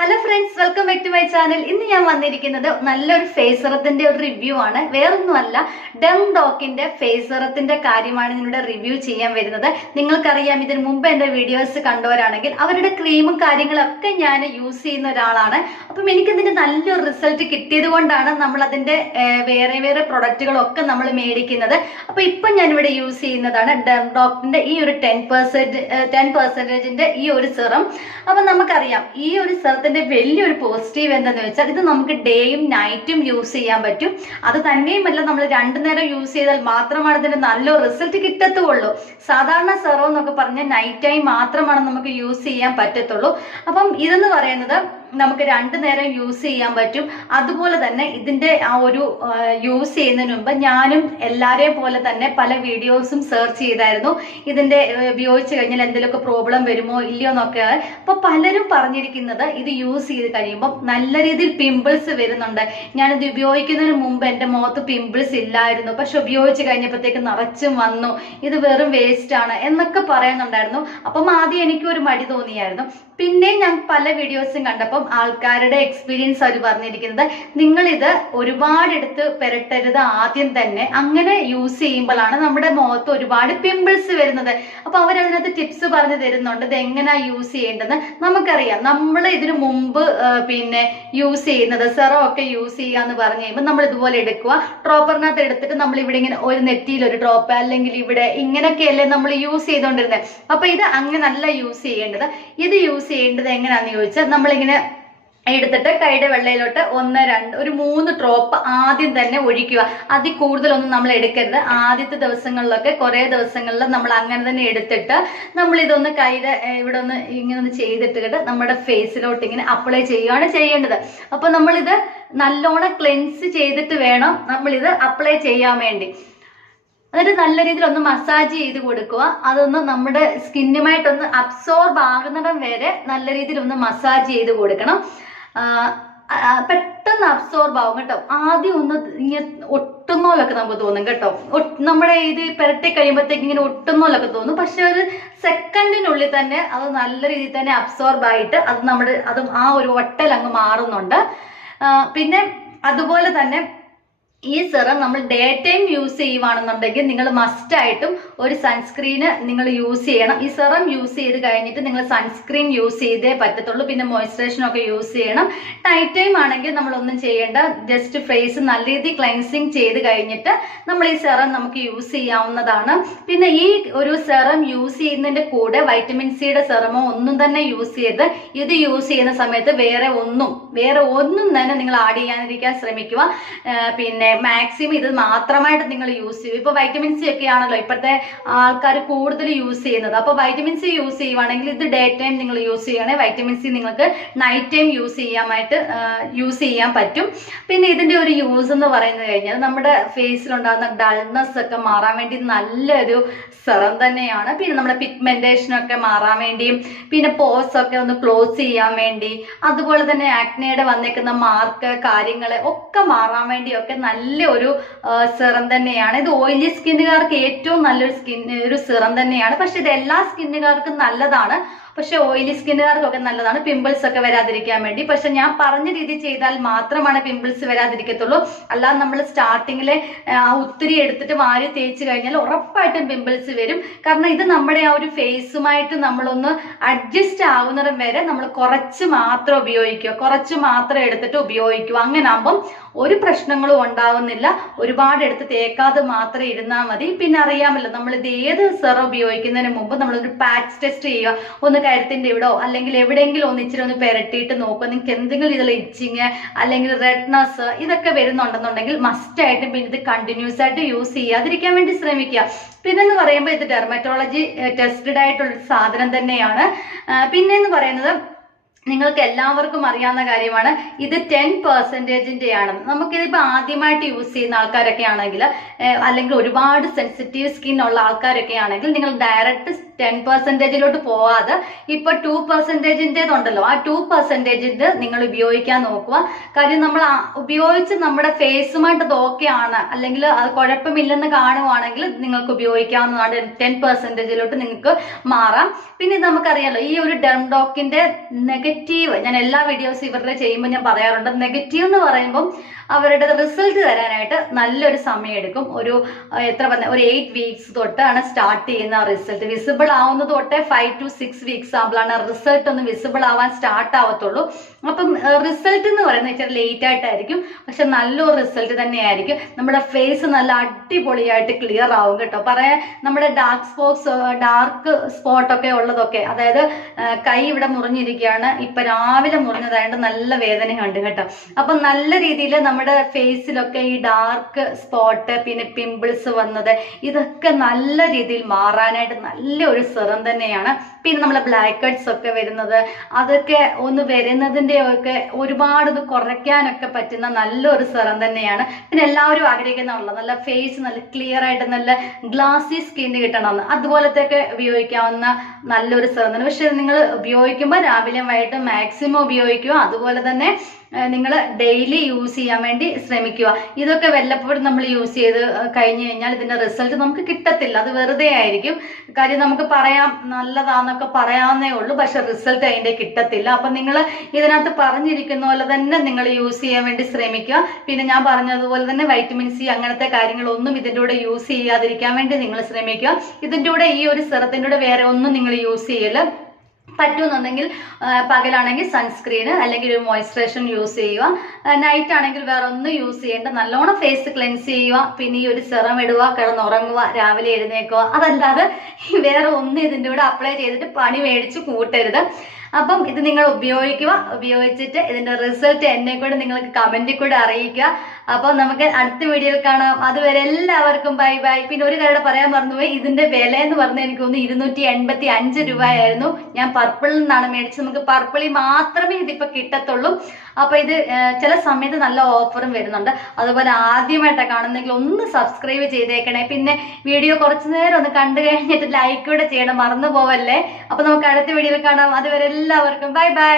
Hello friends, welcome back to my channel. ഇന്ന് ഞാൻ വന്നിരിക്കുന്നത് നല്ലൊരു ഫേസ് സെറത്തിന്റെ ഒരു റിവ്യൂ ആണ്. വേറൊന്നുമല്ല, ഡെംഡോക്കിന്റെ ഫേസ് സെറത്തിന്റെ കാര്യമാണ് നിങ്ങളുടെ റിവ്യൂ ചെയ്യാൻ വരുന്നത്. നിങ്ങൾക്കറിയാം, ഇതിന് മുമ്പ് എന്റെ വീഡിയോസ് കണ്ടവരാണെങ്കിൽ അവരുടെ ക്രീമും കാര്യങ്ങളൊക്കെ ഞാൻ യൂസ് ചെയ്യുന്ന ഒരാളാണ്. അപ്പം എനിക്കിതിന്റെ നല്ലൊരു റിസൾട്ട് കിട്ടിയത് കൊണ്ടാണ് നമ്മൾ അതിന്റെ വേറെ വേറെ പ്രൊഡക്റ്റുകളൊക്കെ നമ്മൾ മേടിക്കുന്നത്. അപ്പൊ ഇപ്പൊ ഞാനിവിടെ യൂസ് ചെയ്യുന്നതാണ് ഡെംഡോക്കിന്റെ ഈ ഒരു 10% ഈ ഒരു സെറം. അപ്പൊ നമുക്കറിയാം, ഈ ഒരു സെറത്തിന്റെ വലിയൊരു പോസിറ്റീവ് എന്താന്ന് വെച്ചാൽ ഇത് നമുക്ക് ഡേയും നൈറ്റും യൂസ് ചെയ്യാൻ പറ്റും. അത് തന്നെയുമല്ല, നമ്മൾ രണ്ടു നേരം യൂസ് ചെയ്താൽ മാത്രമാണ് ഇതിന്റെ നല്ലൊരു റിസൾട്ട് കിട്ടത്തുള്ളൂ. സാധാരണ സെറം എന്നൊക്കെ പറഞ്ഞാൽ നൈറ്റ് ടൈം മാത്രമാണ് നമുക്ക് യൂസ് ചെയ്യാൻ പറ്റത്തുള്ളൂ. അപ്പം ഇതെന്ന് പറയുന്നത് നമുക്ക് രണ്ടു നേരം യൂസ് ചെയ്യാൻ പറ്റും. അതുപോലെ തന്നെ ഇതിന്റെ ആ ഒരു യൂസ് ചെയ്യുന്നതിന് മുമ്പ് ഞാനും എല്ലാരെയും പോലെ തന്നെ പല വീഡിയോസും സെർച്ച് ചെയ്തായിരുന്നു. ഇതിന്റെ ഉപയോഗിച്ച് കഴിഞ്ഞാൽ എന്തെങ്കിലുമൊക്കെ പ്രോബ്ലം വരുമോ ഇല്ലയോ എന്നൊക്കെ. അപ്പൊ പലരും പറഞ്ഞിരിക്കുന്നത് ഇത് യൂസ് ചെയ്ത് കഴിയുമ്പോൾ നല്ല രീതിയിൽ പിമ്പിൾസ് വരുന്നുണ്ട്. ഞാനിത് ഉപയോഗിക്കുന്നതിന് മുമ്പ് എന്റെ മുഖത്ത് പിമ്പിൾസ് ഇല്ലായിരുന്നു, പക്ഷെ ഉപയോഗിച്ച് കഴിഞ്ഞപ്പോഴത്തേക്ക് നിറച്ചും വന്നു, ഇത് വെറും വേസ്റ്റ് ആണ് എന്നൊക്കെ പറയുന്നുണ്ടായിരുന്നു. അപ്പം ആദ്യം എനിക്കൊരു മടി തോന്നിയായിരുന്നു. പിന്നെ ഞാൻ പല വീഡിയോസും കണ്ടപ്പം ആൾക്കാരുടെ എക്സ്പീരിയൻസ് അവർ പറഞ്ഞിരിക്കുന്നത്, നിങ്ങൾ ഇത് ഒരുപാട് എടുത്ത് പെരട്ടരുത് ആദ്യം തന്നെ, അങ്ങനെ യൂസ് ചെയ്യുമ്പോഴാണ് നമ്മുടെ മുഖത്ത് ഒരുപാട് പിമ്പിൾസ് വരുന്നത്. അപ്പൊ അവരതിനകത്ത് ടിപ്സ് പറഞ്ഞു തരുന്നുണ്ട്, ഇത് എങ്ങനെയാ യൂസ് ചെയ്യേണ്ടത്. നമുക്കറിയാം, നമ്മൾ ഇതിനു മുമ്പ് പിന്നെ യൂസ് ചെയ്യുന്നത് സെറം ഒക്കെ യൂസ് ചെയ്യുക എന്ന് പറഞ്ഞു കഴിയുമ്പോൾ നമ്മൾ ഇതുപോലെ എടുക്കുക, ഡ്രോപ്പറിനകത്ത് എടുത്തിട്ട് നമ്മൾ ഇവിടെ ഇങ്ങനെ ഒരു നെറ്റിയിൽ ഒരു ഡ്രോപ്പ് അല്ലെങ്കിൽ ഇവിടെ ഇങ്ങനെയൊക്കെയല്ലേ നമ്മൾ യൂസ് ചെയ്തോണ്ടിരുന്നത്. അപ്പൊ ഇത് അങ്ങനല്ല യൂസ് ചെയ്യേണ്ടത്. ഇത് യൂസ് ചെയ്യേണ്ടത് എങ്ങനെയാന്ന് ചോദിച്ചാൽ, നമ്മളിങ്ങനെ എടുത്തിട്ട് കൈയുടെ വെള്ളയിലോട്ട് 1, 2, 3 ഡ്രോപ്പ് ആദ്യം തന്നെ ഒഴിക്കുക. അതിൽ കൂടുതലൊന്നും നമ്മൾ എടുക്കരുത്. ആദ്യത്തെ ദിവസങ്ങളിലൊക്കെ കുറെ ദിവസങ്ങളിൽ നമ്മൾ അങ്ങനെ തന്നെ എടുത്തിട്ട് നമ്മൾ ഇതൊന്ന് കൈയുടെ ഇവിടെ ഒന്ന് ഇങ്ങനെ ഒന്ന് ചെയ്തിട്ട് നമ്മുടെ ഫേസിലോട്ട് ഇങ്ങനെ അപ്ലൈ ചെയ്യുകയാണ് ചെയ്യേണ്ടത്. അപ്പൊ നമ്മളിത് നല്ലോണം ക്ലെൻസ് ചെയ്തിട്ട് വേണം നമ്മളിത് അപ്ലൈ ചെയ്യാൻ വേണ്ടി. എന്നിട്ട് നല്ല രീതിയിൽ ഒന്ന് മസാജ് ചെയ്ത് കൊടുക്കുക. അതൊന്ന് നമ്മുടെ സ്കിന്നുമായിട്ടൊന്ന് അബ്സോർബ് ആകുന്നിടം വരെ നല്ല രീതിയിൽ ഒന്ന് മസാജ് ചെയ്ത് കൊടുക്കണം. പെട്ടെന്ന് അബ്സോർബ് ആവും കേട്ടോ. ആദ്യം ഒന്ന് ഇങ്ങനെ ഒട്ടുന്നോലൊക്കെ നമുക്ക് തോന്നും കേട്ടോ. നമ്മുടെ ഇത് പുരട്ടി കഴിയുമ്പോഴത്തേക്ക് ഇങ്ങനെ ഒട്ടുന്നോലൊക്കെ തോന്നും. പക്ഷെ ഒരു സെക്കൻഡിനുള്ളിൽ തന്നെ അത് നല്ല രീതിയിൽ തന്നെ അബ്സോർബ് ആയിട്ട് അതും ആ ഒരു ഒട്ടൽ അങ്ങ് മാറുന്നുണ്ട്. പിന്നെ അതുപോലെ തന്നെ ഈ സെറം നമ്മൾ ഡേ ടൈം യൂസ് ചെയ്യുവാണെന്നുണ്ടെങ്കിൽ നിങ്ങൾ മസ്റ്റ് ആയിട്ടും ഒരു സൺസ്ക്രീന് നിങ്ങൾ യൂസ് ചെയ്യണം. ഈ സെറം യൂസ് ചെയ്ത് കഴിഞ്ഞിട്ട് നിങ്ങൾ സൺസ്ക്രീൻ യൂസ് ചെയ്തേ പറ്റത്തുള്ളൂ. പിന്നെ മോയ്സ്ചറൈസേഷൻ ഒക്കെ യൂസ് ചെയ്യണം. നൈറ്റ് ടൈം ആണെങ്കിൽ നമ്മളൊന്നും ചെയ്യേണ്ട, ജസ്റ്റ് ഫേസ് നല്ല രീതിയിൽ ക്ലെൻസിങ് ചെയ്ത് കഴിഞ്ഞിട്ട് നമ്മൾ ഈ സെറം നമുക്ക് യൂസ് ചെയ്യാവുന്നതാണ്. പിന്നെ ഈ ഒരു സെറം യൂസ് ചെയ്യുന്നതിന്റെ കൂടെ വൈറ്റമിൻ സിയുടെ സെറമോ ഒന്നും തന്നെ യൂസ് ചെയ്ത് ഇത് യൂസ് ചെയ്യുന്ന സമയത്ത് വേറെ ഒന്നും തന്നെ നിങ്ങൾ ആഡ് ചെയ്യാതിരിക്കാൻ ശ്രമിക്കുക. പിന്നെ മാക്സിമം ഇത് മാത്രമായിട്ട് നിങ്ങൾ യൂസ് ചെയ്യും. ഇപ്പൊ വൈറ്റമിൻ സി ഒക്കെ ആണല്ലോ ഇപ്പോഴത്തെ ആൾക്കാർ കൂടുതൽ യൂസ് ചെയ്യുന്നത്. അപ്പൊ വൈറ്റമിൻ സി യൂസ് ചെയ്യുവാണെങ്കിൽ ഇത് ഡേ ടൈം നിങ്ങൾ യൂസ് ചെയ്യുകയാണെങ്കിൽ വൈറ്റമിൻ സി നിങ്ങൾക്ക് നൈറ്റ് ടൈം യൂസ് ചെയ്യാൻ പറ്റും. പിന്നെ ഇതിന്റെ ഒരു യൂസ് എന്ന് പറയുന്നത് കഴിഞ്ഞാൽ നമ്മുടെ ഫേസിലുണ്ടാകുന്ന ഡൾനെസ് ഒക്കെ മാറാൻ വേണ്ടി നല്ലൊരു സെറം തന്നെയാണ്. പിന്നെ നമ്മുടെ പിഗ്മെന്റേഷൻ ഒക്കെ മാറാൻ വേണ്ടിയും പിന്നെ പോസ് ഒക്കെ ഒന്ന് ക്ലോസ് ചെയ്യാൻ വേണ്ടി, അതുപോലെ തന്നെ ആക്നെയുടെ വന്നേക്കുന്ന മാർക്ക് കാര്യങ്ങളെ ഒക്കെ മാറാൻ വേണ്ടിയൊക്കെ നല്ല ഒരു സെറം തന്നെയാണ്. ഇത് ഓയിലി സ്കിന്നുകാർക്ക് ഏറ്റവും നല്ലൊരു സെറം തന്നെയാണ്. പക്ഷെ ഇത് എല്ലാ സ്കിന്നുകാർക്കും നല്ലതാണ്. പക്ഷെ ഓയിലി സ്കിന്നുകാർക്കൊക്കെ നല്ലതാണ്, പിമ്പിൾസ് ഒക്കെ വരാതിരിക്കാൻ വേണ്ടി. പക്ഷെ ഞാൻ പറഞ്ഞ രീതി ചെയ്താൽ മാത്രമാണ് പിമ്പിൾസ് വരാതിരിക്കത്തുള്ളൂ. അല്ലാതെ നമ്മൾ സ്റ്റാർട്ടിങ്ങിലെ ഒത്തിരി എടുത്തിട്ട് വാരി തേച്ച് കഴിഞ്ഞാൽ ഉറപ്പായിട്ടും പിമ്പിൾസ് വരും. കാരണം ഇത് നമ്മുടെ ആ ഒരു ഫേസുമായിട്ട് നമ്മളൊന്ന് അഡ്ജസ്റ്റ് ആവുന്നിടം വരെ നമ്മൾ കുറച്ച് മാത്രം ഉപയോഗിക്കുക, കുറച്ച് മാത്രം എടുത്തിട്ട് ഉപയോഗിക്കുക. അങ്ങനെ ആകുമ്പം ഒരു പ്രശ്നങ്ങളും ഉണ്ടാവുന്നില്ല. ഒരുപാട് എടുത്ത് തേക്കാതെ മാത്രം ഇരുന്നാൽ മതി. പിന്നെ അറിയാമല്ലോ, നമ്മൾ ഇത് ഏത് സെറം ഉപയോഗിക്കുന്നതിന് മുമ്പ് നമ്മളൊരു പാച്ച് ടെസ്റ്റ് ചെയ്യുക. ഒന്ന് കഴുത്തിന്റെ ഇവിടോ അല്ലെങ്കിൽ എവിടെയെങ്കിലും ഒന്ന് ഇച്ചിരി ഒന്ന് പെരട്ടിയിട്ട് നോക്കുക. നിങ്ങൾക്ക് എന്തെങ്കിലും ഇതിൽ ഇച്ചിങ് അല്ലെങ്കിൽ റെഡ്നെസ് ഇതൊക്കെ വരുന്നുണ്ടെന്നുണ്ടെങ്കിൽ മസ്റ്റ് ആയിട്ട് പിന്നെ ഇത് കണ്ടിന്യൂസ് ആയിട്ട് യൂസ് ചെയ്യാതിരിക്കാൻ വേണ്ടി ശ്രമിക്കുക. പിന്നെന്ന് പറയുമ്പോൾ ഇത് ഡെർമറ്റോളജി ടെസ്റ്റഡ് ആയിട്ടുള്ള സാധനം തന്നെയാണ്. പിന്നെന്ന് പറയുന്നത് നിങ്ങൾക്ക് എല്ലാവർക്കും അറിയാവുന്ന കാര്യമാണ്, ഇത് 10%-ന്റെ ആണ്. നമുക്കിതിപ്പോ ആദ്യമായിട്ട് യൂസ് ചെയ്യുന്ന ആൾക്കാരൊക്കെ ആണെങ്കിൽ അല്ലെങ്കിൽ ഒരുപാട് സെൻസിറ്റീവ് സ്കിൻ ഉള്ള ആൾക്കാരൊക്കെ ആണെങ്കിൽ നിങ്ങൾ ഡയറക്റ്റ് 10%-ലോട്ട് പോവാതെ ഇപ്പൊ 2%-ന്റേതുണ്ടല്ലോ, ആ 2%-ന്റെ നിങ്ങൾ ഉപയോഗിക്കാൻ നോക്കുക. കാര്യം നമ്മൾ ഉപയോഗിച്ച് നമ്മുടെ ഫേസുമായിട്ട് ഓക്കെയാണ് അല്ലെങ്കിൽ അത് കുഴപ്പമില്ലെന്ന് കാണുവാണെങ്കിൽ നിങ്ങൾക്ക് ഉപയോഗിക്കാവുന്നതാണ്. 10%-ലോട്ട് നിങ്ങൾക്ക് മാറാം. പിന്നെ ഇത് നമുക്കറിയാലോ, ഈ ഒരു ഡെർമഡോക്കിന്റെ നെഗറ്റീവ്, ഞാൻ എല്ലാ വീഡിയോസും ഇവരുടെ ചെയ്യുമ്പോൾ ഞാൻ പറയാറുണ്ട്, നെഗറ്റീവ് എന്ന് പറയുമ്പം അവരുടെ റിസൾട്ട് തരാനായിട്ട് നല്ലൊരു സമയം എടുക്കും. ഒരു എത്ര പറഞ്ഞ ഒരു 8 വീക്സ് തൊട്ടാണ് സ്റ്റാർട്ട് ചെയ്യുന്ന റിസൾട്ട്. വിസിബിൾ ആവുന്നത് തൊട്ടേ 5 to 6 വീക്സ് ആകുമ്പോഴാണ് റിസൾട്ട് ഒന്ന് വിസിബിൾ ആവാൻ സ്റ്റാർട്ട് ആവത്തുള്ളൂ. അപ്പം റിസൾട്ട് എന്ന് പറയുന്നത് ഇച്ചിരി ലേറ്റ് ആയിട്ടായിരിക്കും, പക്ഷെ നല്ലൊരു റിസൾട്ട് തന്നെയായിരിക്കും. നമ്മുടെ ഫേസ് നല്ല അടിപൊളിയായിട്ട് ക്ലിയർ ആവും കേട്ടോ. പറയാൻ നമ്മുടെ ഡാർക്ക് സ്പോട്ടൊക്കെ ഉള്ളതൊക്കെ, അതായത് കൈ ഇവിടെ മുറിഞ്ഞിരിക്കുകയാണ്, ഇപ്പൊ രാവിലെ മുറിഞ്ഞതായിട്ട് നല്ല വേദനയുണ്ട് കേട്ടോ. അപ്പൊ നല്ല രീതിയിൽ നമ്മുടെ ഫേസിലൊക്കെ ഈ ഡാർക്ക് സ്പോട്ട്, പിന്നെ പിമ്പിൾസ് വന്നത്, ഇതൊക്കെ നല്ല രീതിയിൽ മാറാനായിട്ട് നല്ലൊരു സെറം തന്നെയാണ്. പിന്നെ നമ്മളെ ബ്ലാക്ക് ഹെഡ്സ് ഒക്കെ വരുന്നത്, അതൊക്കെ ഒന്ന് വരുന്നതിന്റെ ഒക്കെ ഒരുപാട് ഇത് കുറയ്ക്കാനൊക്കെ പറ്റുന്ന നല്ലൊരു സെറം തന്നെയാണ്. പിന്നെ എല്ലാവരും ആഗ്രഹിക്കുന്നുള്ള നല്ല ഫേസ് നല്ല ക്ലിയർ ആയിട്ട് നല്ല ഗ്ലാസി സ്കിൻ കിട്ടണമെന്ന്, അതുപോലത്തെയൊക്കെ ഉപയോഗിക്കാവുന്ന നല്ലൊരു സെറം തന്നെ. പക്ഷെ നിങ്ങൾ ഉപയോഗിക്കുമ്പോൾ രാവിലെ വൈകിട്ട് മാക്സിമം ഉപയോഗിക്കുക. അതുപോലെ തന്നെ നിങ്ങൾ ഡെയിലി യൂസ് ചെയ്യാൻ വേണ്ടി ശ്രമിക്കുക. ഇതൊക്കെ വല്ലപ്പോഴും നമ്മൾ യൂസ് ചെയ്ത് കഴിഞ്ഞു കഴിഞ്ഞാൽ ഇതിന്റെ റിസൾട്ട് നമുക്ക് കിട്ടത്തില്ല, അത് വെറുതെ ആയിരിക്കും. കാര്യം നമുക്ക് പറയാം നല്ലതാന്നൊക്കെ പറയാവുന്നേ ഉള്ളൂ, പക്ഷെ റിസൾട്ട് അതിന്റെ കിട്ടത്തില്ല. അപ്പൊ നിങ്ങൾ ഇതിനകത്ത് പറഞ്ഞിരിക്കുന്ന പോലെ തന്നെ നിങ്ങൾ യൂസ് ചെയ്യാൻ വേണ്ടി ശ്രമിക്കുക. പിന്നെ ഞാൻ പറഞ്ഞതുപോലെ തന്നെ വൈറ്റമിൻ സി അങ്ങനത്തെ കാര്യങ്ങളൊന്നും ഇതിൻ്റെ കൂടെ യൂസ് ചെയ്യാതിരിക്കാൻ വേണ്ടി നിങ്ങൾ ശ്രമിക്കുക. ഇതിൻ്റെ കൂടെ ഈ ഒരു സെറത്തിൻ്റെ കൂടെ വേറെ ഒന്നും നിങ്ങൾ യൂസ് ചെയ്യല്. പറ്റുമെന്നുണ്ടെങ്കിൽ പകലാണെങ്കിൽ സൺസ്ക്രീന് അല്ലെങ്കിൽ ഒരു മോയ്സ്ചറൈസേഷൻ യൂസ് ചെയ്യുക. നൈറ്റ് ആണെങ്കിൽ വേറെ ഒന്നും യൂസ് ചെയ്യേണ്ട, നല്ലോണം ഫേസ് ക്ലെൻസ് ചെയ്യുക. പിന്നെ ഈ ഒരു സെറം ഇടുക, കിടന്നുറങ്ങുക, രാവിലെ എഴുന്നേക്കുക. അതല്ലാതെ വേറെ ഒന്നും ഇതിൻ്റെ കൂടെ അപ്ലൈ ചെയ്തിട്ട് പണി മേടിച്ച് കൂട്ടരുത്. അപ്പം ഇത് നിങ്ങൾ ഉപയോഗിക്കുക. ഉപയോഗിച്ചിട്ട് ഇതിന്റെ റിസൾട്ട് എന്നെ കൂടെ നിങ്ങൾക്ക് കമന്റിൽ കൂടെ അറിയിക്കുക. അപ്പൊ നമുക്ക് അടുത്ത വീഡിയോയിൽ കാണാം. അതുവരെ എല്ലാവർക്കും ബൈ ബൈ. പിന്നെ ഒരു കാര്യം പറയാൻ മറന്നുപോയി, ഇതിന്റെ വില എന്ന് പറഞ്ഞാൽ എനിക്ക് തോന്നുന്നു 285 രൂപയായിരുന്നു. ഞാൻ പർപ്പിളിൽ നിന്നാണ് മേടിച്ചത്. നമുക്ക് പർപ്പിളിൽ മാത്രമേ ഇതിപ്പോ കിട്ടത്തുള്ളൂ. അപ്പൊ ഇത് ചില സമയത്ത് നല്ല ഓഫറും വരുന്നുണ്ട്. അതുപോലെ ആദ്യമായിട്ടാണ് കാണുന്നെങ്കിൽ ഒന്ന് സബ്സ്ക്രൈബ് ചെയ്തേക്കണേ. പിന്നെ വീഡിയോ കുറച്ചു നേരം ഒന്ന് കണ്ടു കഴിഞ്ഞിട്ട് ലൈക്ക് കൂടെ ചെയ്യണം, മറന്നു പോവല്ലേ. അപ്പൊ നമുക്ക് അടുത്ത വീഡിയോയിൽ കാണാം. അതുവരെ എല്ലാവർക്കും ബൈ ബൈ.